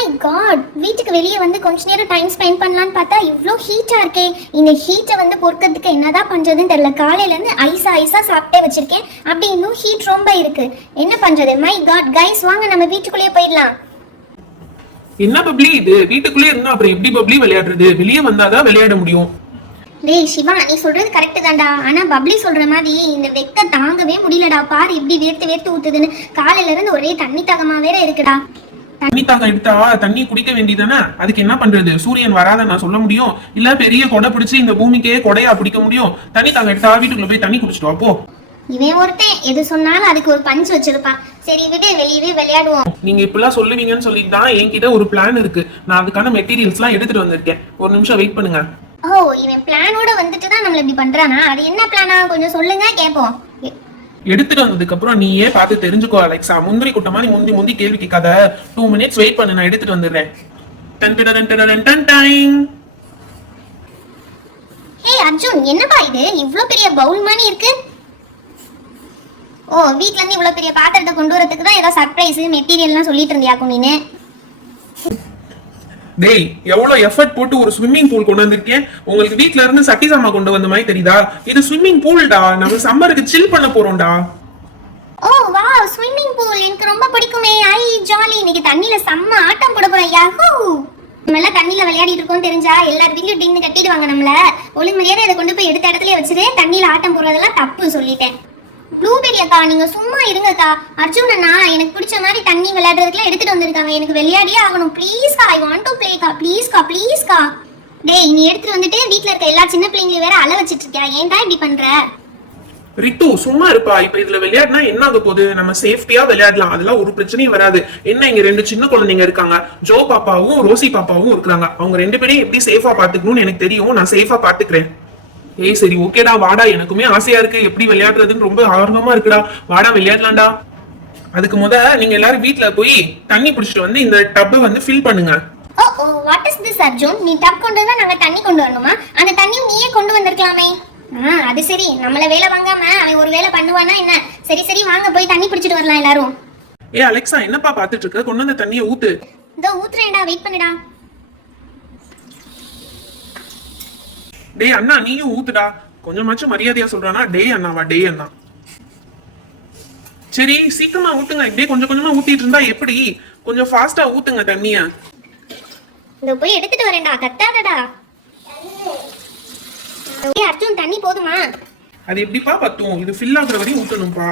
My God, வீட்டுக்கு வெளியே வந்து கொஞ்ச நேரம் டைம் ஸ்பெண்ட் பண்ணலான்னு பார்த்தா இவ்வளோ ஹீட்டாக இருக்கே. இந்த ஹீட்டை வந்து பொறுக்கிறதுக்கு என்னதான் பண்ணுறதுன்னு தெரியல. காலையிலேருந்து ஐஸா சாப்பிட்டே வச்சிருக்கேன், அப்படி இன்னும் ஹீட் ரொம்ப இருக்கு. என்ன பண்ணுறது? மை காட் கைஸ், வாங்க நம்ம வீட்டுக்குள்ளேயே போயிடலாம். என்ன பப்ளி இது? வீட்டுக்குள்ளே இருந்தா அப்புறம் எப்படி பப்ளி விளையாடுறது? வெளியே வந்தாதான் விளையாட முடியும். டேய் சிவா, நீ சொல்றது கரெக்ட் தான்டா. ஆனா பப்ளி சொல்ற மாதிரி இந்த வெக்க தாங்கவே முடியலடா. பாரு இப்படி வேர்த்து ஊத்துதுன்னு. காலையில இருந்து ஒரே தண்ணி தாகமா வேற இருக்குடா. தண்ணி தாகம் எடுத்தா தண்ணி குடிக்க வேண்டியதானே? அதுக்கு என்ன பண்றது? சூரியன் வராத நான் சொல்ல முடியும்? இல்ல பெரிய கொடை பிடிச்சி இந்த பூமிக்கே கொடையா பிடிக்க முடியும்? தண்ணி தாகம் எடுத்தா வீட்டுக்குள்ள போய் தண்ணி குடிச்சிட்டு வா போ. இவன் ஒருத்தன் எது சொன்னாலும் அதுக்கு ஒரு பஞ்ச் வச்சிருப்பான். சரி விடு, வெளியவே விளையாடுவோம். நீங்க இப்பெல்லாம் சொல்லுவீங்கன்னு சொல்லிட்டு தான் என்கிட்ட ஒரு பிளான் இருக்கு. நான் அதுக்கான மெட்டீரியல்ஸ் எல்லாம் எடுத்துட்டு வந்திருக்கேன். ஒரு நிமிஷம் வெயிட் பண்ணுங்க. ஓ, இவன் பிளானோட வந்துட்டு தான் நம்மள இப்படி பண்றானா? அது என்ன பிளானா கொஞ்சம் சொல்லுங்க கேப்போம். எடுத்துட்டு வந்ததுக்கு அப்புறம் நீயே பார்த்து தெரிஞ்சுக்கோ அலெக்சா. முந்திரி குட்ட மாதிரி முந்தி கேள்வி கேட்காத. 2 minutes வெயிட் பண்ணு, நான் எடுத்துட்டு வந்துடுறேன். ஹே அர்ஜுன், என்னப்பா இது இவ்ளோ பெரிய பவுல் மாதிரி இருக்கு? ஓ, வீட்ல இருந்து இவ்ளோ பெரிய பாத்திரத்தை கொண்டு வரதுக்கு தான் ஏதோ சர்ப்ரைஸ் மெட்டீரியல்லாம் சொல்லிட்டு இருந்தியாக்கும் நீனு. டேய், எவ்வளவு எஃபர்ட் போட்டு ஒரு ஸ்விம்மிங் பூல் கொண்டு வந்திருக்கேன். உங்களுக்கு வீட்ல இருந்து சட்டி சாமா கொண்டு வந்த மாதிரி தெரியுதா? இது ஸ்விம்மிங் பூல்டா. நம்ம சம்மருக்கு சில் பண்ண போறோம்டா. ஓ வாவ், ஸ்விம்மிங் பூல் எனக்கு ரொம்ப பிடிக்குமே. ஐ ஜாலி, இன்னைக்கு தண்ணில செம்ம ஆட்டம் போட போறோம். யாஹூ, நம்ம எல்லாம் தண்ணில விளையாடிட்டு இருக்கோம் தெரிஞ்சா எல்லார் வீட்லயும் டின்னு கட்டிடுவாங்க நம்மள. ஒளி மரியாதை இதை கொண்டு போய் எடுத்த இடத்துல வச்சிரு. தண்ணில ஆட்டம் போடுறதெல்லாம் தப்பு சொல்லிட்டேன். ப்ளூபெரி அக்கா, நீங்க சும்மா இருங்கக்கா. அர்ஜுன் அண்ணா எனக்கு பிடிச்ச மாதிரி தண்ணி விளையாடுறதுக்குலாம் எடுத்துட்டு வந்திருக்காங்க. எனக்கு விளையாடியே ஆகணும். ப்ளீஸ் கா, ஐ வாண்ட் டு ப்ளே கா. ப்ளீஸ் கா. டேய், நீ எடுத்துட்டு வந்துட்டு வீட்ல இருக்க எல்லா சின்ன பிள்ளைங்களையும் வேற அழ வச்சிட்டு இருக்கியா? ஏன்டா இப்படி பண்ற? ரித்து சும்மா இருப்பா. இப்ப இதுல விளையாடினா என்ன ஆக போகுது? நம்ம சேஃப்டியா விளையாடலாம், அதெல்லாம் ஒரு பிரச்சனையும் வராது. என்ன, இங்க 2 சின்ன குழந்தைங்க இருக்காங்க. ஜோ பாப்பாவும் ரோசி பாப்பாவும் இருக்காங்க. அவங்க 2 பேரையும் எப்படி சேஃபா பாத்துக்கணும்னு எனக்கு தெரியும். நான் சேஃபா பாத்துக்கிறேன். ஏய் சரி ஓகேடா, வாடா. எனக்குமே ஆசையா இருக்கு எப்படி விளையாடுறதுன்னு, ரொம்ப ஆர்வமா இருக்குடா. வாடா விளையாடலாம்டா. அதுக்கு நீங்க எல்லாரும் வீட்ல போய் தண்ணி பிடிச்சிட்டு வந்து இந்த டப்பை வந்து ஃபில் பண்ணுங்க. ஓ ஓ, வாட் இஸ் திஸ் அர்ஜுன்? நீ டப் கொண்டு வந்தா நாங்க தண்ணி கொண்டு வரணுமா? அந்த தண்ணி நீயே கொண்டு வந்திருக்கலாமே. அது சரி, நம்மள வேலை வாங்காம அவன் ஒரு வேலை பண்ணுவானா என்ன? சரி வாங்க போய் தண்ணி பிடிச்சிட்டு வரலாம் எல்லாரும். ஏ அலெக்சா, என்னப்பா பாத்துட்டு இருக்க? கொண்டு வந்த தண்ணியை ஊத்து. இதோ ஊத்துறேன்டா, வெயிட் பண்ணுடா. டேய் அண்ணா, நீயும் ஊத்துடா. கொஞ்சமாச்சும் மரியாதையா சொல்றானா? டேய் அண்ணாவா? டேய் அண்ணா. சரி சீக்கிரமா ஊத்துங்க. இப்படியே கொஞ்சமா ஊத்திட்டு இருந்தா எப்படி? கொஞ்சம் ஃபாஸ்டா ஊத்துங்க தண்ணிய. இதோ போய் எடுத்துட்டு வரேன்டா, கத்தாதடா. ஏய் அர்ஜுன், தண்ணி போதுமா? அது எப்படிப்பா பத்தும்? இது ஃபில் ஆகுற வரையும் ஊத்தணும்பா.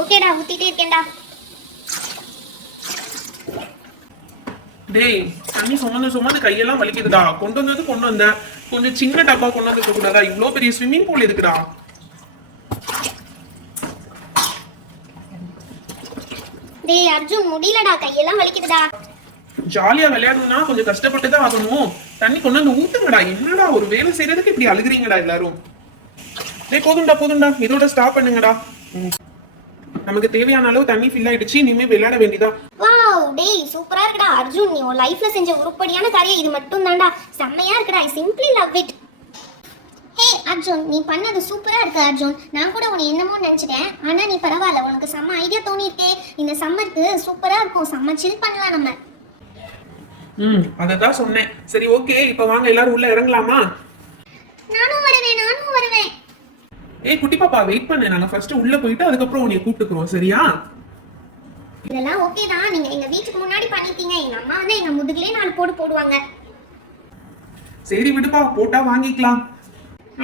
ஓகேடா, ஊத்திட்டே இருக்கேன்டா. டேய், தண்ணி சுமந்து கையெல்லாம் வலிக்குதுடா. கொண்டு வந்த கொஞ்சம் சின்ன டப்பா கொண்டு வந்து கூடாதா? இவ்வளவு பெரிய ஸ்விம்மிங் பூல் இருக்குடா. டேய் அர்ஜுன், முடியலடா, கையெல்லாம் வலிக்குதுடா. ஜாலியா விளையாடணும்னா கொஞ்சம் கஷ்டப்பட்டு தான் ஆகணும். தண்ணி கொண்டு வந்து ஊத்துங்கடா. என்னடா ஒரு வேலை செய்யறதுக்கு இப்படி அழுகுறீங்கடா எல்லாரும்? டேய் போதும்டா, இதோட ஸ்டாப் பண்ணுங்கடா. நமக்கு தேவையான அளவு தண்ணி ஃபில் ஆயிடுச்சு. இனிமே விளையாட வேண்டியதா. வாவ், டேய் சூப்பரா இருக்குடா அர்ஜுன். நீ உன் லைஃப்ல செஞ்ச உருப்படியான காரியம் இது மட்டும் தான்டா. செம்மையா இருக்குடா. I simply love it. Hey Arjun, நீ பண்ணது சூப்பரா இருக்கு அர்ஜுன். நான் கூட உன்னை என்னமோ நினைச்சிட்டேன். ஆனா நீ பரவாயில்ல, உனக்கு செம்ம ஐடியா தோணிருக்கே. இந்த சம்மருக்கு சூப்பரா இருக்கும். செம்ம சில் பண்ணலாம் நம்ம. அததான் சொன்னேன். சரி ஓகே, இப்ப வாங்க எல்லாரும் உள்ள இறங்கலாமா? நானும் வருவேன். ஏய் குட்டி பாப்பா, வெயிட் பண்ணு. நாங்க ஃபர்ஸ்ட் உள்ள போயிட்டு அதுக்கப்புறம் உன்னை கூப்பிட்டுக்கிறோம், சரியா? இதெல்லாம் ஓகே தான். நீங்க எங்க வீட்டுக்கு முன்னாடி பண்ணிட்டீங்க. எங்க அம்மா வந்து எங்க முதுகுலயே 4 போடு போடுவாங்க. சரி விடுப்பா, போட்டா வாங்கிக்கலாம்.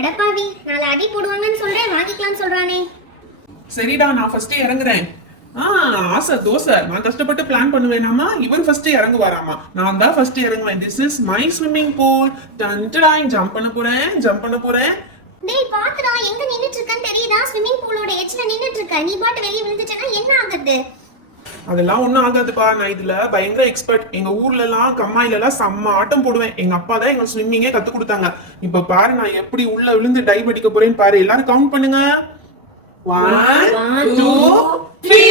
அடப்பாவி, 4 அடி போடுவாங்கன்னு சொல்றேன், வாங்கிக்கலாம்னு சொல்றானே. சரிடா, நான் ஃபர்ஸ்ட் இறங்குறேன். ஆசை தோசை. நான் கஷ்டப்பட்டு பிளான் பண்ணுவேனாமா, இவர் ஃபர்ஸ்ட் இறங்குவாராமா. நான் தான் ஃபர்ஸ்ட் இறங்குவேன். This is my swimming pool. Jump பண்ண போறேன். டேய் பாத்துடா, எங்க நின்னுட்டு இருக்கன்னு தெரியுதா? ஸ்விம்மிங் பூலோட எட்ஜ்ல நின்னுட்டு இருக்க. நீ பாட்டு வெளிய விழுந்துட்டேனா என்ன ஆகுது? அதெல்லாம் ஒண்ணும் ஆகாதுப்பா. நான் இதுல பயங்கர எக்ஸ்பர்ட். எங்க ஊர்ல எல்லாம் கம்மாயில எல்லாம் செம்ம ஆட்டம் போடுவேன். எங்க அப்பா தான் எங்க ஸ்விம்மிங்கே கத்து கொடுத்தாங்க. இப்ப பாரு நான் எப்படி உள்ள விழுந்து டைவ் அடிக்க போறேன்னு பாரு. எல்லாரும் கவுண்ட் பண்ணுங்க. 1 2 3.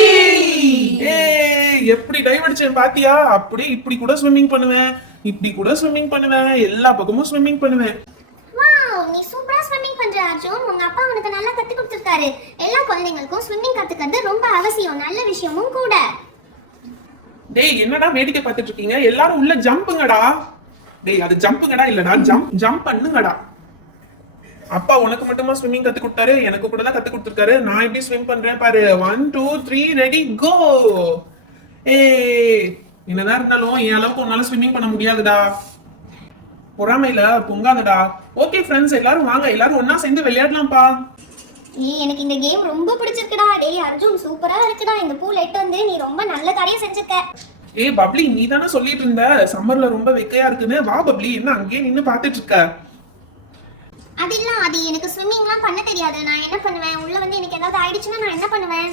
எப்படி டைவ் அடிச்சேன் பாத்தியா? அப்படி இப்படி கூட ஸ்விம்மிங் பண்ணுவேன், இப்படி கூட ஸ்விம்மிங் பண்ணுவேன், எல்லா பக்கமும் ஸ்விம்மிங் பண்ணுவேன். வாவ், நீ சூப்பரா ஸ்விம்மிங் பண்ற அர்ஜுன். உங்க அப்பா உனக்கு நல்லா கத்து கொடுத்திருக்காரு. எல்லா குழந்தைகளுக்கும் ஸ்விம்மிங் கத்துக்கிறது ரொம்ப அவசியம், நல்ல விஷயமும் கூட. டேய் என்னடா வேடிக்கை பார்த்துட்டு இருக்கீங்க? எல்லாரும் உள்ள ஜம்புங்கடா. டேய் அது ஜம்புங்கடா இல்லடா, ஜம்ப் பண்ணுங்கடா. அப்பா உனக்கு மட்டுமா ஸ்விம்மிங் கத்து கொடுத்தாரு? எனக்கு கூட தான் கத்து கொடுத்துருக்காரு. நான் எப்படி ஸ்விம் பண்றேன் பாரு. 1 2 3 ரெடி கோ. ஏய் என்னதான் இருந்தாலும் என் அளவுக்கு உன்னால ஸ்விம்மிங் பண்ண முடியாதுடா. பொறாமையில பொங்காதடா. ஓகே ஃப்ரெண்ட்ஸ், எல்லாரும் வாங்க, எல்லாரும் ஒண்ணா சேர்ந்து விளையாடலாம்ப்பா. எனக்கு இந்த கேம் ரொம்ப பிடிச்சிருக்குடா. டேய் அர்ஜுன் சூப்பரா இருக்குடா. இந்த பூல் எட்டு வந்து நீ ரொம்ப நல்ல காரியம் செஞ்சிருக்க. ஏய் பப்ளி, நீ தானே சொல்லிட்டு இருந்த சம்மர்ல ரொம்ப வெக்கையா இருக்குன்னு. வா பப்ளி, என்ன அங்கேயே நின்னு பாத்துட்டு இருக்க? அது இல்ல, அது எனக்கு ஸ்விம்மிங்லாம் பண்ண தெரியாது. நான் என்ன பண்ணுவேன், உள்ள வந்து எனக்கு ஏதாவது ஆயிடுச்சுன்னா நான் என்ன பண்ணுவேன்?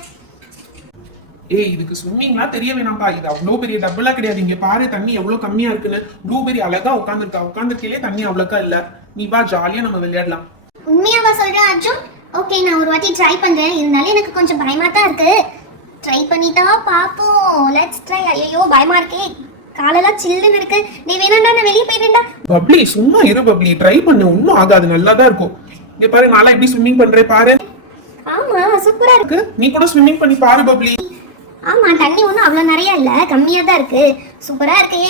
ஏய் இதுக்கு ஸ்விம்மிங்லாம் தெரிய வேணாம்ப்பா. இது அவ்வளவு பெரிய டப்புலாம் கிடையாது. இங்க பாரு தண்ணி எவ்வளவு கம்மியா இருக்குன்னு. ப்ளூபெரி அழகா உட்காந்துருக்கே தண்ணி அவ்வளோக்கா இல்ல. நீ வா, ஜாலியா நம்ம விளையாடலாம். உண்மையாவா சொல்றேன் அர்ஜுன்? ஓகே, நான் ஒரு வாட்டி ட்ரை பண்றேன். இருந்தாலும் எனக்கு கொஞ்சம் பயமா தான் இருக்கு. ட்ரை பண்ணிட்டா பாப்போம். Let's try. ஐயோ பயமா இருக்கே, காலெல்லாம் சில்லுன்னு இருக்கு. நீ வேணாண்டா, நான் வெளியே போயிடுறேன்டா. பப்ளி சும்மா இரு பப்ளி, ட்ரை பண்ணு, ஒன்னும் ஆகாது, நல்லா தான் இருக்கும். இங்க பாரு நாளா எப்படி ஸ்விம்மிங் பண்றேன் பாரு. ஆமா சூப்பரா இருக்கு. நீ கூட ஸ்விம்மிங் பண்ணி பாரு பப்ளி. ஆமா, தண்ணி ஒன்றும் அவ்வளோ நிறைய இல்லை, கம்மியாக தான் இருக்கு. சூப்பரா இருக்கு.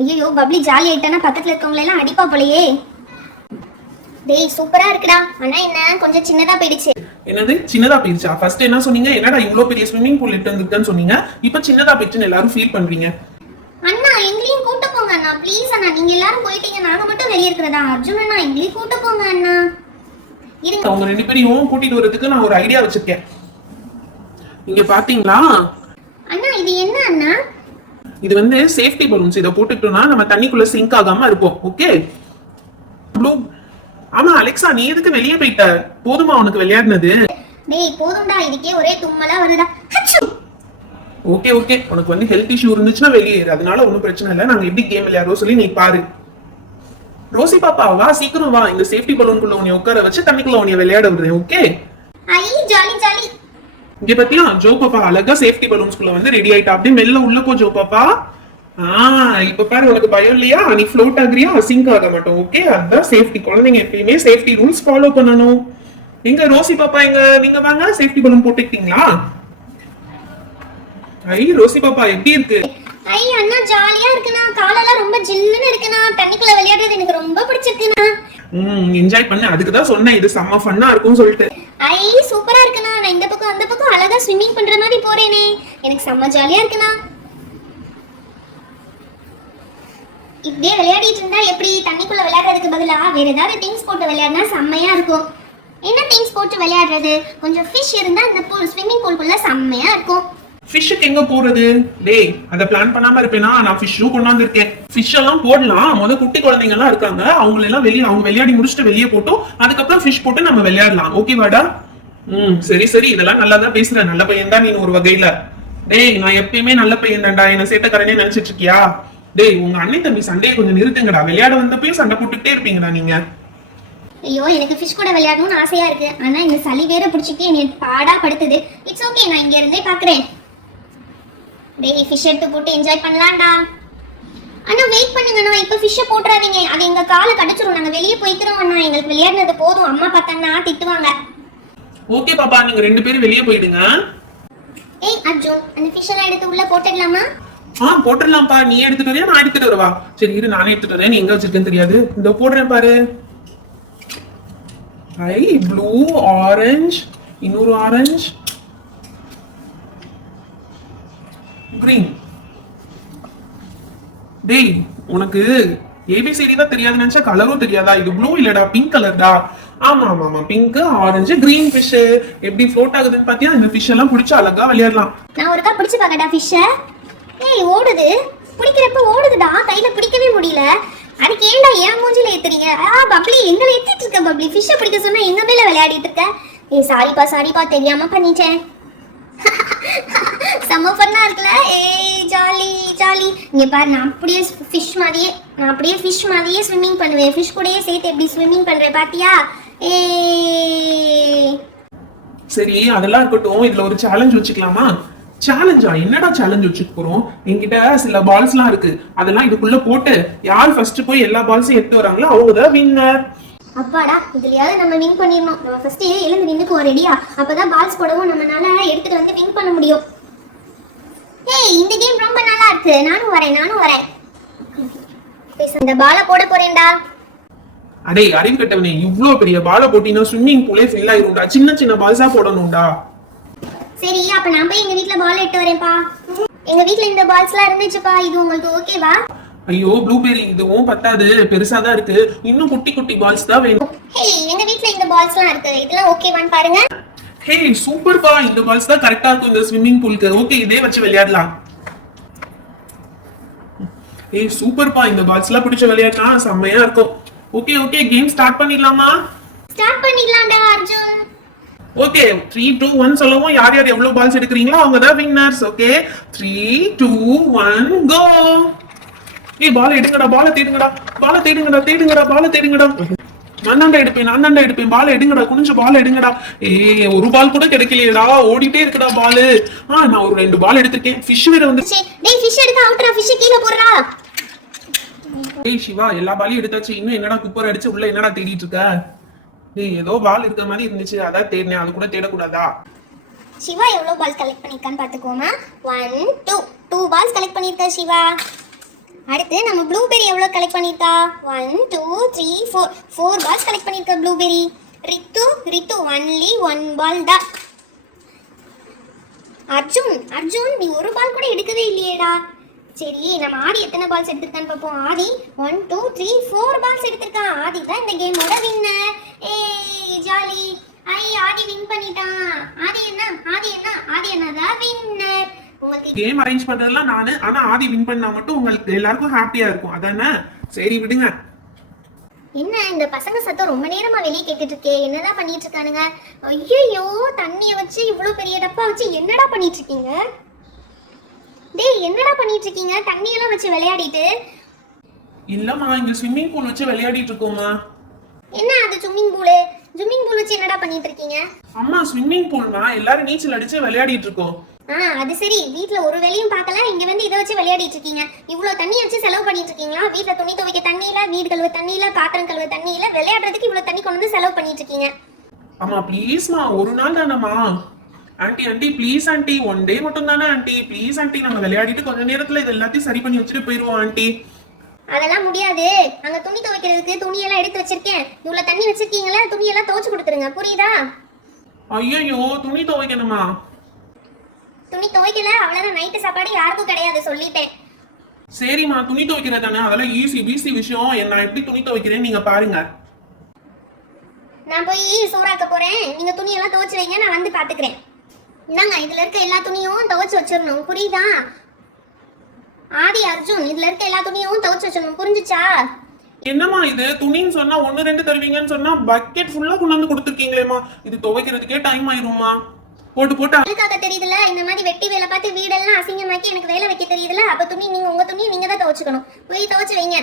ஐயோ பப்ளி ஜாலி ஆயிட்டானா பக்கத்துல இருக்கவங்கள எல்லாம் அடிப்பா போலயே. டேய் சூப்பரா இருக்குடா. ஆனா என்ன கொஞ்சம் சின்னதா போயிடுச்சு. என்னது சின்னதா போயிடுச்சா? ஃபர்ஸ்ட் என்ன சொன்னீங்க? என்னடா இவ்ளோ பெரிய ஸ்விம்மிங் பூல் இட்டு வந்துருக்குன்னு சொன்னீங்க. இப்போ சின்னதா போயிடுச்சுன்னு எல்லாரும் ஃபீல் பண்றீங்க. அண்ணா எங்களையும் கூட்டு போங்க அண்ணா, ப்ளீஸ் அண்ணா. நீங்க எல்லாரும் போயிட்டீங்க, நாங்க மட்டும் வெளியே இருக்கிறதா? அர்ஜுன் அண்ணா எங்களையும் கூட்டு போங்க அண்ணா. இருங்க, அவங்க ரெண்டு பேரையும் கூட்டிட்டு வரதுக்கு நான் ஒரு ஐடியா வச்சிருக்கேன். இங்க பாத்தீங்களா அண்ணா இது என்ன அண்ணா? இது வந்து சேஃப்டி பலூன்ஸ். இத போட்டுட்டோம்னா நம்ம தண்ணிக்குள்ள சிங்க் ஆகாம இருப்போம். Okay blue. ஆமா அலெக்சா, நீ எதுக்கு வெளியே போயிட்ட? போதுமா உனக்கு விளையாடுனது? டேய் போதும்டா, இதுக்கே ஒரே தும்மலா வருதா. ஓகே ஓகே, உனக்கு வந்து ஹெல்த் இஷ்யூ இருந்துச்சுன்னா வெளியேறு, அதனால ஒன்றும் பிரச்சனை இல்லை. நாங்க எப்படி கேம் விளையாடுறோம் சொல்லி நீ பாரு. ரோசி பாப்பா வா, சீக்கிரம் வா. இந்த சேஃப்டி பலூனுக்குள்ள உன்னை உட்கார வச்சு தண்ணிக்குள்ள உன்னை விளையாட விடுறேன். Okay I jolly jolly. இங்க பாத்தியா ஜோ பாப்பா அழகா சேஃப்டி பலூன்ஸ்குள்ள வந்து ரெடி ஆயிட்டா. அப்படியே மெல்ல உள்ள போ ஜோ பாப்பா. இப்ப பாரு, உனக்கு பயம் இல்லையா? நீ ஃப்ளோட் ஆகுறியா? சிங்க் ஆக மாட்டோம். ஓகே, அதுதான் சேஃப்டி. குழந்தைங்க எப்பயுமே சேஃப்டி ரூல்ஸ் ஃபாலோ பண்ணணும். எங்க ரோசி பாப்பா எங்க? நீங்க வாங்க, சேஃப்டி பலூன் போட்டுக்கிட்டீங்களா? ஐ ரோசி பாப்பா எப்படி இருக்கு? ஐ அண்ணா ஜாலியா இருக்குண்ணா. காலெல்லாம் ரொம்ப ஜில்லுன்னு இருக்குண்ணா. தண்ணிக்குள்ள விளையாடுறது எனக்கு ரொம்ப பிடிச்சிருக்குண்ணா. என்ஜாய் பண்ணு. அதுக்கு தான் சொன்னேன் இது செம்ம ஃபன்னா இருக்கும்னு சொல்லிட்டு. ஐ சூப்பரா இருக்குண்ணா. நான் இந்த பக்கம் அந்த பக்கம் அழகா ஸ்விம்மிங் பண்ற மாதிரி போறேனே. எனக்கு செம்ம ஜாலியா இருக்குண்ணா. இப்படியே விளையாடிட்டு இருந்தா எப்படி? தண்ணிக்குள்ள விளையாடுறதுக்கு பதிலா வேற ஏதாவது திங்ஸ் போட்டு விளையாடினா செம்மையா இருக்கும். என்ன திங்ஸ் போட்டு விளையாடுறது? கொஞ்சம் ஃபிஷ் இருந்தா அந்த பூல் ஸ்விம்மிங் பூல்குள்ள செம்மையா இருக்கும். ஃபிஷ்ஷுக்கு எங்க போறது? டேய் அத பிளான் பண்ணாம இருப்பேனா? நான் ஃபிஷ்ஷும் கொண்டாந்து இருக்கேன். ஃபிஷ் எல்லாம் போடலாம். குட்டி குழந்தைங்க எல்லாம் இருக்காங்க, அவங்க எல்லாம் வெளியே, அவங்க விளையாடி முடிச்சுட்டு வெளியே போட்டோம். அதுக்கப்புறம் ஃபிஷ் போட்டு நம்ம விளையாடலாம். ஓகேவாடா? சரி சரி, இதெல்லாம் நல்லா தான் பேசுற. நல்ல பையன் தான் நீ ஒரு வகையில. டேய் நான் எப்பயுமே நல்ல பையன் தான்டா. என்ன சேட்டக்காரனே நினைச்சிட்டு இருக்கியா? டேய் உங்க அண்ணன் தம்பி சண்டையை கொஞ்சம் நிறுத்துங்கடா. விளையாட வந்தப்பயும் சண்டை போட்டுட்டே இருப்பீங்கடா நீங்க. ஐயோ எனக்கு ஃபிஷ் கூட விளையாடணும்னு ஆசையா இருக்கு. ஆனா இந்த சளி வேற பிடிச்சிட்டு என்னை பாடா படுத்துது. இட்ஸ் ஓகே, நான் இங்க இருந்தே பாக்குறேன். டேய் ஃபிஷ் எடுத்து போட்டு என்ஜாய் பண்ணலாம்டா. அண்ணா வெயிட் பண்ணுங்கண்ணா, இப்ப ஃபிஷ்ஷை போட்டுறாதீங்க. அது எங்க காலை கடிச்சிரும். நாங்க வெளியே போய்க்கிறோம் அண்ணா. எங்களுக்கு விளையாடுனது போதும். அம்மா பார்த்தாங்கன்னா திட்டுவாங்க. ஓகே பாப்பா, நீங்க ரெண்டு பேரும் வெளியே போயிடுங்க. ஏய் அர்ஜுன், அந்த ஃபிஷ் எல்லாம் எடுத்து உள்ள போட்டுடலாமா? போட்டுடலாம்ப்பா. நீ எடுத்துட்டு வரியா நான் எடுத்துட்டு வரவா? சரி இரு, நானே எடுத்துட்டு வரேன். நீ எங்க வச்சிருக்கேன்னு தெரியாது. இந்த போடுறேன் பாரு. ஐ ப்ளூ, ஆரஞ்சு, இன்னொரு ஆரஞ்சு, கிரீன். டேய் உனக்கு ஏபிசிடி தான் தெரியாது நினைச்சா கலரும் தெரியாதா? இது ப்ளூ இல்லடா, பிங்க் கலர்டா. ஆமா ஆமா ஆமா, பிங்க், ஆரஞ்சு, கிரீன் ஃபிஷ் எப்படி ஃப்ளோட் ஆகுதுன்னு பாத்தியா? இந்த ஃபிஷ் எல்லாம் பிடிச்சு அழகா விளையாடலாம். நான் ஒருக்கா பிடிச்சு பார்க்கடா ஃபிஷ்ஷை. ஏய் ஓடுது, பிடிக்கிறப்ப ஓடுதுடா, கையில பிடிக்கவே முடியல. அதுக்கு ஏன்டா ஏன் மூஞ்சில ஏத்துறீங்க? பப்ளி எங்களை ஏத்திட்டு இருக்க பப்ளி. ஃபிஷ்ஷை பிடிக்க சொன்னா எங்க மேல விளையாடிட்டு இருக்க. ஏய் சாரிப்பா தெரியாம பண்ணிட்டேன். செம்ம ஃபன்னா இருக்குல்ல? ஏய் ஜாலி ஜாலி. இங்க பாரு, நான் அப்படியே ஃபிஷ் மாதிரியே ஸ்விம்மிங் பண்ணுவேன். ஃபிஷ் கூடயே சேர்த்து எப்படி ஸ்விம்மிங் பண்றேன் பாத்தியா? ஏய் சரி அதெல்லாம் இருக்கட்டும், இதுல ஒரு சேலஞ்ச் வச்சுக்கலாமா? சேலஞ்சா? என்னடா சேலஞ்ச் வச்சுக்க போறோம்? என்கிட்ட சில பால்ஸ் எல்லாம் இருக்கு. அதெல்லாம் இதுக்குள்ள போட்டு யார் ஃபர்ஸ்ட் போய் எல்லா பால்ஸையும் எடுத்து வராங்களோ அவங்க தான் வின்னர். அப்பாடா, இதுலயாவது நம்ம வின் பண்ணிடணும். நம்ம ஃபர்ஸ்ட் எழுந்து நின்னுக்குவோம் ரெடியா? அப்பதான் பால்ஸ் போடவும் நம்மளால எடுத்துட்டு வந்து வின் பண்ண முடியும். ஏய் இந்த கேம் ரொம்ப நல்லா இருக்கு. நானும் வரேன். இந்த பாலை போட போறேன்டா. அடே அறிவு கட்டவனே, இவ்ளோ பெரிய பால போட்டினா ஸ்விம்மிங் பூலே ஃபில் ஆயிரும்டா. சின்ன சின்ன பால்ஸா போடணும்டா. சரி அப்ப நான் போய் எங்க வீட்ல பால் எடுத்து வரேன்ப்பா. எங்க வீட்ல இந்த பால்ஸ்லாம் இருந்துச்சுப்பா. இது உங்களுக்கு ஓகேவா? ஐயோ ப்ளூபெரி, இதுவும் பத்தாது, பெருசா தான் இருக்கு. இன்னும் குட்டி குட்டி பால்ஸ் தான் வேணும். ஹே எங்க வீட்ல இந்த பால்ஸ்லாம் இருக்கு. இதெல்லாம் ஓகேவான்னு பாருங்க. ஹே சூப்பர்ப்பா, இந்த பால்ஸ் தான் கரெக்டா இருக்கும் இந்த ஸ்விம்மிங் பூலுக்கு. ஓகே இதே வச்சு விளையாடலாம். ஏய் சூப்பர்ப்பா, இந்த பால்ஸ்லாம் பிடிச்ச விளையாட்டா செம்மையா இருக்கும். ஓகே கேம் ஸ்டார்ட் பண்ணிடலாமா? ஸ்டார்ட் பண்ணிடலாம்டா அர்ஜுன். ஓகே 3 2 1 சொல்லவும் யார் யார் எவ்வளவு பால்ஸ் எடுக்கறீங்களோ அவங்க தான் வின்னர்ஸ். ஓகே 3 2 1 கோ. ஏய் பால் எடுங்கடா, பால் தேடுங்கடா. நான் தான்டா எடுப்பேன். பால் எடுங்கடா, குனிஞ்சு பால் எடுங்கடா. ஏய் ஒரு பால் கூட கிடைக்கலையேடா, ஓடிட்டே இருக்குடா பால். நான் ஒரு 2 பால் எடுத்துட்டேன். ஃபிஷ் வேற வந்து. டேய் ஃபிஷ் எடுக்க அவுட்ரா, ஃபிஷ் கீழ போடுறா. ஏய் சிவா, எல்லா பாலையும் எடுத்தாச்சு. இன்னும் என்னடா குப்பர் அடிச்சு உள்ள என்னடா தேடிட்டு இருக்க? டேய் ஏதோ பால் இருக்கிற மாதிரி இருந்துச்சு, அதான் தேடினேன். அது கூட தேடக்கூடாதா? சிவா எவ்வளவு பால்ஸ் கலெக்ட் பண்ணிருக்கான்னு பாத்துக்கோமா. 1 2 பால்ஸ் கலெக்ட் பண்ணிருக்கா சிவா. அடுத்து நம்ம ப்ளூபெரி எவ்வளவு கலெக்ட் பண்ணிருக்கா? 1 2 3 4 பால்ஸ் கலெக்ட் பண்ணிருக்கா ப்ளூபெரி. ரித்து ஒன்லி 1 பால் தான். அர்ஜுன் நீ ஒரு பால் கூட எடுக்கவே இல்லையேடா. சரி நம்ம ஆதி எத்தனை பால்ஸ் எடுத்திருக்கான்னு பார்ப்போம். ஆதி 1 2 3 4 பால்ஸ் எடுத்திருக்கான். ஆதி தான் இந்த கேமோட வின்னர். ஏய் ஜாலி. ஆதி வின் பண்ணிட்டான். ஆதி என்ன தான் வின்னர். உங்களுக்கு கேம் அரேஞ்ச் பண்றதெல்லாம் நானு, ஆனா ஆதி வின் பண்ணா மட்டும் உங்களுக்கு எல்லாருக்கும் ஹாப்பியா இருக்கும், அதானே? சரி விடுங்க. என்ன இந்த பசங்க சத்தம் ரொம்ப நேரமா வெளியே கேட்டுட்டு இருக்கே? என்னதான் பண்ணிட்டு இருக்கானுங்க? ஐயோ தண்ணிய வச்சு இவ்வளவு பெரிய டப்பா வச்சு என்னடா பண்ணிட்டு இருக்கீங்க? டேய் என்னடா பண்ணிட்டு இருக்கீங்க தண்ணி எல்லாம் வச்சு விளையாடிட்டு? இல்லம்மா, இங்க ஸ்விம்மிங் பூல் வச்சு விளையாடிட்டு இருக்கோமா. என்ன அது ஸ்விம்மிங் பூல் வச்சு என்னடா பண்ணிட்டு இருக்கீங்க? அம்மா ஸ்விம்மிங் பூல்னா எல்லாரும் நீச்சல் அடிச்சு விளையாடிட்டு இருக்கோம். அது சரி, வீட்ல ஒரு வேலையும் பார்க்கல, இங்க வந்து இதை வச்சு விளையாடிட்டு இருக்கீங்க. இவ்வளவு தண்ணி வச்சு செலவு பண்ணிட்டு இருக்கீங்களா? வீட்ல துணி துவைக்க தண்ணி இல்ல, வீடு கழுவ தண்ணி இல்ல, பாத்திரம் கழுவ தண்ணி இல்ல, விளையாடுறதுக்கு இவ்வளவு தண்ணி கொண்டு வந்து செலவு பண்ணிட்டு இருக்கீங்க. அம்மா ப்ளீஸ்மா, ஒரு நாள் தானம்மா. ஆண்டி ப்ளீஸ் ஆண்டி, 1 டே மட்டும் தானே ஆண்டி. ப்ளீஸ் ஆண்டி, நம்ம விளையாடிட்டு கொஞ்ச நேரத்துல இது எல்லாத்தையும் சரி பண்ணி வச்சுட்டு போயிருவோம் ஆண்டி. அதெல்லாம் முடியாது. அங்க துணி துவைக்கிறதுக்கு துணியெல்லாம் எடுத்து வச்சிருக்கேன். இவ்வளவு தண்ணி வச்சிருக்கீங்களா, துணியெல்லாம் துவைச்சு கொடுத்துருங்க, புரியுதா? ஐயோ துணி துவைக்கணுமா? துணி துவைக்கல அவ்வளவுதான், நைட்டு சாப்பாடு யாருக்கும் கிடையாது, சொல்லிட்டேன். சரிம்மா, துணி துவைக்கிறது தானே, அதெல்லாம் ஈஸி விஷயம். நான் எப்படி துணி துவைக்கிறேன்னு நீங்க பாருங்க. நான் போய் சோறாக்க போறேன், நீங்க துணியெல்லாம் துவைச்சு வைங்க, நான் வந்து பாத்துக்கிறேன். இந்தாங்க, இதுல இருக்க எல்லா துணியும் துவைச்சு வச்சிடணும், புரியுதா? ஆதி அர்ஜுன், இதுல இருக்க எல்லா துணியும் துவைச்சு வச்சிடணும், புரிஞ்சுச்சா? என்னம்மா இது, துணின்னு சொன்னா 1 2 தருவீங்கன்னு சொன்னா பக்கெட் ஃபுல்லா கொண்டு வந்து கொடுத்துருக்கீங்களேம்மா. இது துவைக்கிறதுக்கே டைம் ஆயிரும்மா. போட்டு அதுக்காக தெரியுதுல, இந்த மாதிரி வெட்டி வேலை பார்த்து வீடெல்லாம் அசிங்கமாக்கி எனக்கு வேலை வைக்க தெரியுதுல, அப்ப உங்க துணியை நீங்க தான் துவைச்சுக்கணும். போய் துவைச்சு வைங்க.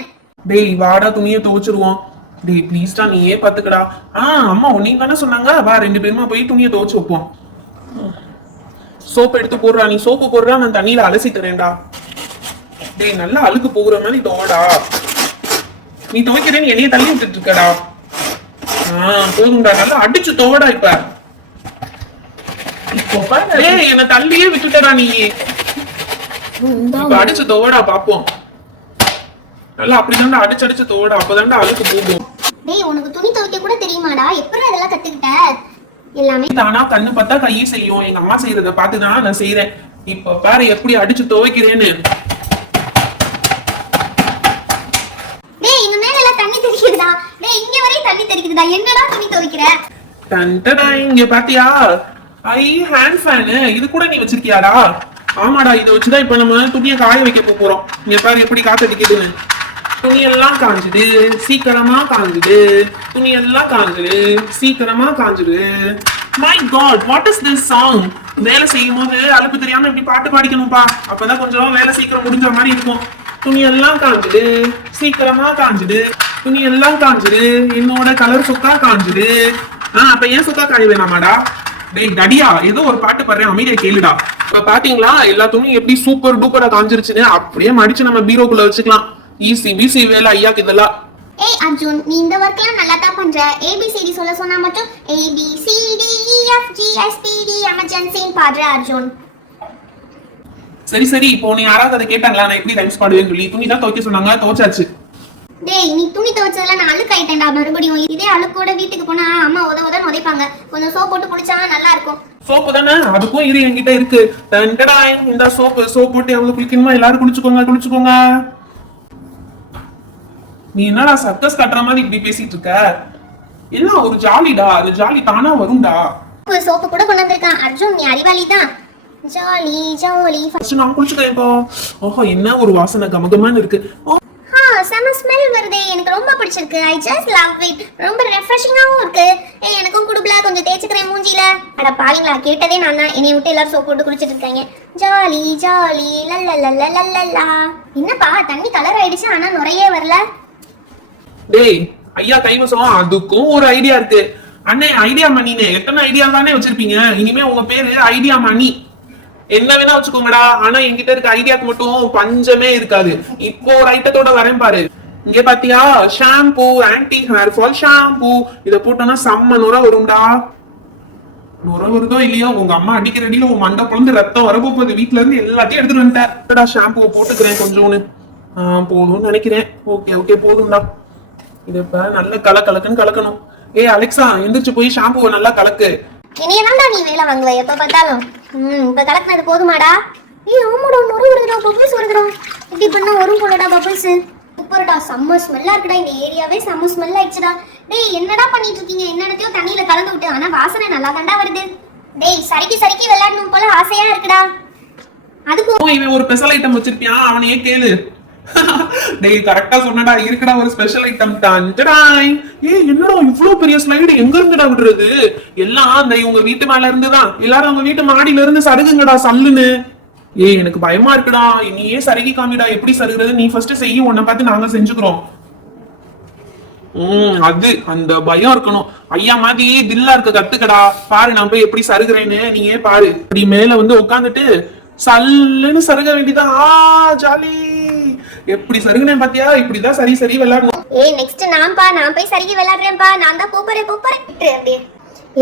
டேய் வாடா, துணியை துவைச்சிருவோம். டேய் ப்ளீஸ்டா, நீயே பாத்துக்கடா. அம்மா உன்னையும் தானே சொன்னாங்க, வா 2 பேருமா போய் துணியை துவைச்சு வைப்போம். சோப்பு எடுத்து போடுறா, நீ சோப்பு போடுறா, நான் தண்ணியில அலசி தரேன்டா. டேய் நல்லா அழுக்கு போகிற மாதிரி துவடா. நீ துவைக்கிறேன்னு என்னைய தள்ளி விட்டுட்டு இருக்கடா. போதும்டா, நல்லா அடிச்சு துவடா. என்ன தள்ளியே விட்டுட்டடா நீ. அடிச்சு துவடா பாப்போம். நல்லா அப்படிதான்டா அடிச்சு துவடா, அப்பதான்டா அழுக்கு போகும். டேய் உனக்கு துணி துவைக்க கூட தெரியுமாடா? எப்படி அதெல்லாம் கத்துக்கிட்ட? எல்லாமே தானா கண்ணு பார்த்தா கையை செய்யும். எங்க அம்மா செய்யறத பார்த்துதான் நான் செய்யறேன். இப்ப பாரு எப்படி அடிச்சு துவைக்கிறேன்னு. டேய் இங்க மேல எல்லாம் தண்ணி தெறிக்குதுடா. டேய் இங்க வரையும் தண்ணி தெறிக்குதுடா. என்னடா துணி துவைக்கிற? டன்டடா, இங்க பாத்தியா? ஹேண்ட் ஃபேன், இது கூட நீ வச்சிருக்கியாடா? ஆமாடா, இதை வச்சுதான் இப்ப நம்ம துணியை காய வைக்க போறோம். இங்க பாரு எப்படி காத்தடிக்குதுன்னு. துணியெல்லாம் காஞ்சுது, சீக்கிரமா காஞ்சுது. துணியெல்லாம் காஞ்சுது, சீக்கிரமா காஞ்சுது. My god, what is this song? வேலை செய்யும் போது அலுப்பு தெரியாம இப்படி பாட்டு பாடிக்கணும்பா, அப்பதான் கொஞ்சம் வேலை சீக்கிரம் முடிஞ்ச மாதிரி இருக்கும். துணியெல்லாம் காஞ்சுது, சீக்கிரமா காஞ்சுது. துணியெல்லாம் காஞ்சுது, என்னோட கலர் சொக்கா காஞ்சுது. அப்ப ஏன் சொக்கா காய வேணாமாடா? டேய் டடியா, ஏதோ ஒரு பாட்டு பாடுறேன், அமைதியா கேளுடா. இப்ப பாத்தீங்களா எல்லா துணியும் எப்படி சூப்பர் டூப்பரா காஞ்சிருச்சுன்னு? அப்படியே மடிச்சு நம்ம பீரோக்குள்ள வச்சுக்கலாம். ஈஸி வேலை ஐயாக்கு இதெல்லாம். ஏய் அர்ஜுன், நீ இந்த வர்க்லாம் நல்லா தான் பண்ற. ABCD சொல்ல சொன்னா மட்டும் ABCDEFGHPD எமர்ஜென்சின்னு பாடுற அர்ஜுன். சரி சரி, இப்போ நீ யாராவது அதை கேட்டாங்களா நான் எப்படி ரைம்ஸ் பாடுவேன்னு சொல்லி? துணி தான் துவைக்க சொன்னாங்க, துவைச்சாச்சு. டேய் நீ துணி துவைச்சதுல நான் அழுக்காயிட்டேன்டா மறுபடியும். இதே அழுக்கோட வீட்டுக்கு போனா அம்மா உதவுதான் உதைப்பாங்க. கொஞ்சம் சோப் போட்டு குளிச்சா நல்லா இருக்கும். சோப்பு தானே, அதுக்கும் இது என்கிட்ட இருக்கு. இந்த சோப் போட்டு எவ்வளவு குளிக்கணுமா எல்லாரும் குளிச்சுக்கோங்க. நீ என்னடா சர்க்கஸ் கட்டுற மாதிரி இப்படி பேசிட்டு இருக்க? எல்லாம் ஒரு ஜாலிடா, அது ஜாலி தானா வரும்டா. ஒரு சோப்பு கூட கொண்டு வந்திருக்கான் அர்ஜுன், நீ அறிவாளி தான். Jolly jolly. ஃபர்ஸ்ட் நான் குளிச்சுக்கிறேன் இப்போ. ஓஹோ, என்ன ஒரு வாசனை கமகமான்னு இருக்கு. செம ஸ்மெல் வருதே, எனக்கு ரொம்ப பிடிச்சிருக்கு. I just love it. ரொம்ப ரெஃப்ரெஷிங்காவும் இருக்கு. ஏய் எனக்கும் குடுப்ல கொஞ்சம் தேய்ச்சுக்கிறேன் மூஞ்சில. அட பாவிங்களா, கேட்டதே நான் தான். என்னை விட்டு எல்லாரும் சோப் போட்டு குளிச்சிட்டு இருக்காங்க. ஜாலி ஜாலி லல்லல்லல்லல்லல்லா. என்னப்பா தண்ணி கலர் ஆயிடுச்சு ஆனா நுரையே வரல. டேய் ஐயா கைவசம், அதுக்கும் ஒரு ஐடியா இருக்கு. அண்ணே ஐடியா மணினே, எத்தனை ஐடியா தானே வச்சிருப்பீங்க? இனிமே உங்க பேரு ஐடியா மணி. என்ன வேணா வச்சுக்கோங்கடா, ஆனா என்கிட்ட இருக்க ஐடியாக்கு மட்டும் பஞ்சமே இருக்காது. இப்போ ஒரு ஐட்டத்தோட வரேன் பாரு. இங்க பாத்தியா, shampoo, anti hair fall shampoo. இத போட்டோம்னா செம்ம நுரை வரும்டா. நுரை வருதோ இல்லையோ, உங்க அம்மா அடிக்கிற அடியில உன் மண்டை பொழுது ரத்தம் வரப்போகுது. வீட்டுல இருந்து எல்லாத்தையும் எடுத்துட்டு வந்துட்டேன். ஷாம்பூவை போட்டுக்கிறேன் கொஞ்சோன்னு. போதும்னு நினைக்கிறேன். ஓகே போதும்டா. இது இப்ப நல்ல கலக்குன்னு கலக்கணும். ஏய் அலெக்சா, எந்திரிச்சு போய் ஷாம்பூவை நல்லா கலக்கு. இனியதான்டா நீ வேலை வாங்குவ எப்ப பார்த்தாலும். இப்ப கலக்குனது போதுமாடா? ஏய் ஆமாடா, நுரை வருதுடா, பபிள்ஸ் வருதுடா. இப்படி பண்ணா வரும் போலடா பபிள்ஸ். சூப்பர்டா, செம்ம ஸ்மெல்லா இருக்குடா. இந்த ஏரியாவே செம்ம ஸ்மெல் ஆயிடுச்சுடா. டேய் என்னடா பண்ணிட்டு இருக்கீங்க? என்னத்தையும் தண்ணியில கலந்து விட்டு, ஆனா வாசனை நல்லா தாண்டா வருது. டேய் சறுக்கி விளையாடணும் போல ஆசையா இருக்குடா. அதுக்கு இவன் ஒரு ஸ்பெஷல் ஐட்டம் வச்சிருப்பியான், அவனையே கேளு. டேய் கரெக்டா சொன்னடா, இருக்குடா ஒரு ஸ்பெஷல் ஐட்டம் தான். ஏய் என்னடா இவ்வளவு பெரிய ஸ்லைடு எங்க இருந்துடா விடுறது? எல்லாம் அந்த இவங்க வீட்டு மேல இருந்துதான். எல்லாரும் அவங்க வீட்டு மாடியில இருந்து சருகுங்கடா சல்லுன்னு. ஏய் எனக்கு பயமா இருக்குடா. நீயே சருகி காமிடா, எப்படி சருகுறது? நீ ஃபர்ஸ்ட் செய்ய, உன்னை பார்த்து நாங்க செஞ்சுக்கிறோம். அது அந்த பயம் இருக்கணும். ஐயா மாதிரி தில்லா இருக்க கத்துக்கடா. பாரு நான் போய் எப்படி சருகுறேன்னு நீயே பாரு. அப்படி மேல வந்து உட்காந்துட்டு சல்லுன்னு சருக வேண்டியதான். ஜாலி. எப்படி சருகுனேன் பாத்தியா? இப்படிதான் சரி விளையாடணும். ஏய் நெக்ஸ்ட் நான் போய் சருகி விளையாடுறேன்ப்பா. நான் தான் போறேன் அப்படியே.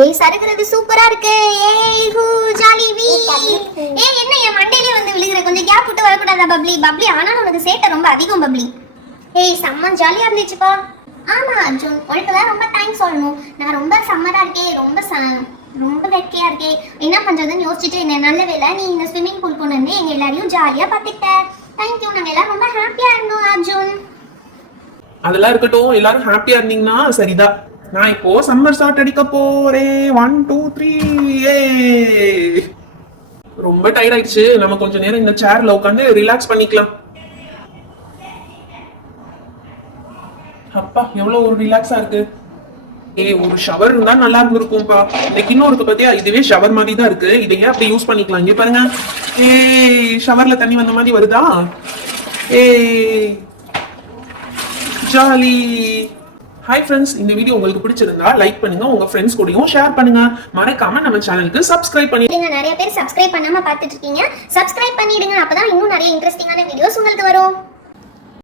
ஏய் சருகுறது சூப்பரா இருக்கு. ஏய் ஹூ ஜாலி வீ. ஏய் என்ன என் மண்டையிலே வந்து விழுகுற? கொஞ்சம் கேப் விட்டு வரக்கூடாதா பப்ளி? ஆனாலும் உனக்கு சேட்டை ரொம்ப அதிகம் பப்ளி. ஏய் செம்ம ஜாலியா இருந்துச்சுப்பா. ஆமா அர்ஜுன், உனக்கு தான் ரொம்ப தேங்க்ஸ் சொல்லணும். நான் ரொம்ப சம்மரா இருக்கேன், ரொம்ப வெக்கையா இருக்கேன், என்ன பண்றதுன்னு யோசிச்சுட்டு என்ன நல்ல வேலை நீ இந்த ஸ்விம்மிங் பூல் கொண்டு வந்து எங்க எல்லாரையும் ஜாலியா பாத்துக்கிட்ட. தேங்க்யூ. நாங்க எல்லாம் ரொம்ப ஹாப்பியா இருந்தோம் அர்ஜுன். அதெல்லாம் இருக்கட்டும், எல்லாரும் ஹாப்பியா இருந்தீங்கன்னா சரிதான். நான் இப்போ சம்மர் ஷாட் அடிக்க போறேன். 1 2 3. ரொம்ப டயர்ட் ஆயிடுச்சு. நம்ம கொஞ்ச நேரம் இந்த சேர்ல உட்காந்து ரிலாக்ஸ் பண்ணிக்கலாம். அப்பா எவ்வளவு ஒரு ரிலாக்ஸா இருக்கு. ஒரு ஷவர் இருந்தா நல்லா இருந்திருக்கும்பா. எனக்கு இன்னும் இருக்கு பாத்தியா, இதுவே ஷவர் மாதிரி தான் இருக்கு. இதையே அப்படி யூஸ் பண்ணிக்கலாம். இங்க பாருங்க, ஷவர்ல தண்ணி வந்த மாதிரி வருதா? ஜாலி. ஹாய் ஃப்ரெண்ட்ஸ், இந்த வீடியோ உங்களுக்கு பிடிச்சிருந்தா லைக் பண்ணுங்க, உங்க ஃப்ரெண்ட்ஸ் கூடயும் ஷேர் பண்ணுங்க. மறக்காம நம்ம சேனலுக்கு சப்ஸ்கிரைப் பண்ணிடுங்க. நிறைய பேர் சப்ஸ்கிரைப் பண்ணாம பாத்துட்டு இருக்கீங்க, சப்ஸ்கிரைப் பண்ணிடுங்க. அப்பதான் இன்னும் நிறைய இன்ட்ரெஸ்டிங்கான வீடியோஸ் உங்களுக்கு வரும்.